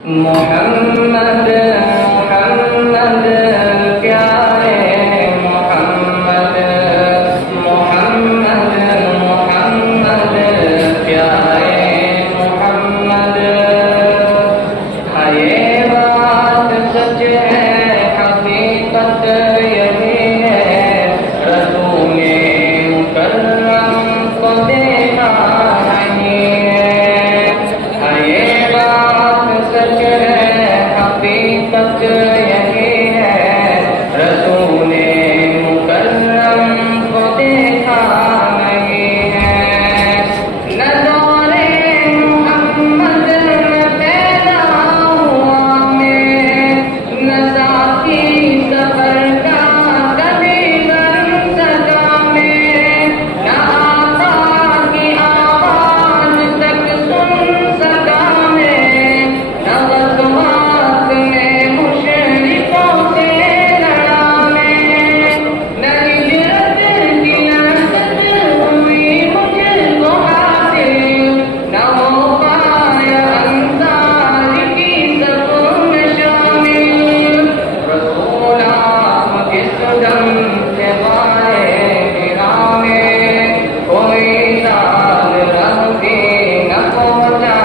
मोहम्मद मोहम्मद प्यारे मोहम्मद मोहम्मद मोहम्मद प्यारे मोहम्मद। ये बात सच है, हकीकत यही है, रसूले मुकर्रम को देखा नहीं है। ये बात सच है, हकीकत यही है, रसूले मुकर्रम को देखा नहीं है। न दौरे मोहम्मद में पैदा हुआ मैं, न साथी सफर का कभी बन सका मैं, न आका की आवाज तक सुन सका मैं, न गज़वात में मुशरिकों से लड़ा मैं, न हिजरत की लज़्ज़त हुई मुझको हासिल, न हो पाया अंसार की सफ़ में शामिल। रसूल आप इस दम से वाए गिरावे, कोई साल रह भी न पहुँचा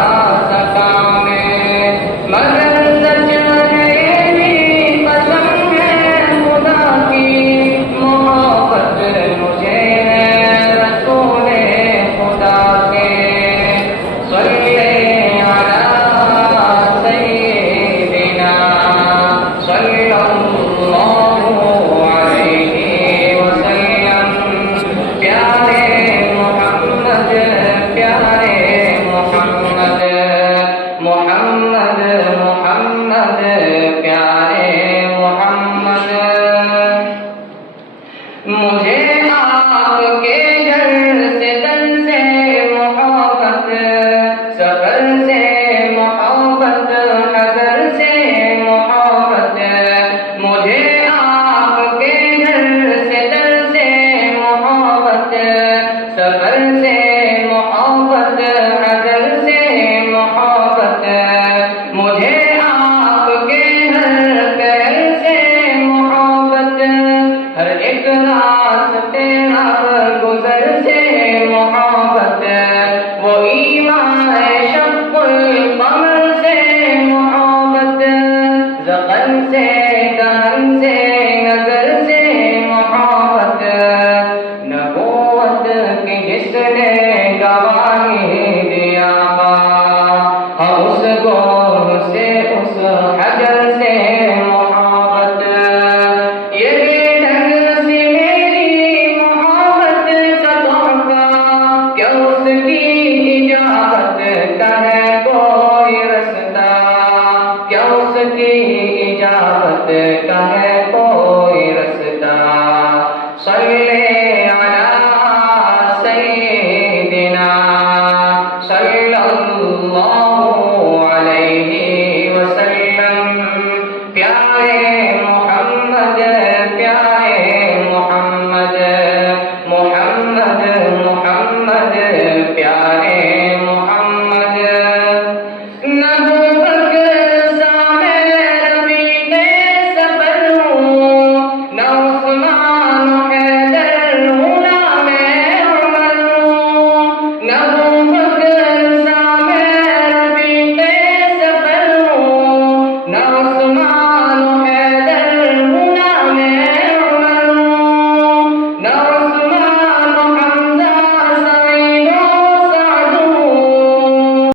सका मैं। मगर सच है ये भी कसम है खुदा की, मोहब्बत मुझे है रसूले खुदा के। सल्ले अला सय्यिदिना सल्लल्लाहु अलैहि वसल्लम। प्यारे मोहम्मद प्यारे मोहम्मद मोहम्मद मोहम्मद प्यारे मोहम्मद। मुझे आपके घर से दर से मोहब्बत, सफर से मोहब्बत, नजर से मोहब्बत। मुझे आपके घर से दर से मोहब्बत, सफर से मोहब्बत, नजर से मोहब्बत। मुझे आपके हर पैर से मोहब्बत, हर एक रास्ते हर गुजर से मोहब्बत। वो ईमान शक्कुल कमर से मोहब्बत, ज़क़न से दहन से नजर से मोहब्बत। नबूवत की जिसने गवाही दिया हम उस गोर से उस हजर से मोहब्बत। ये बेढंग सी मेरी मोहब्बत का तोहफा, क्या उसकी इजाज़त का है कोई रास्ता, क्या उसकी इजाज़त का है कोई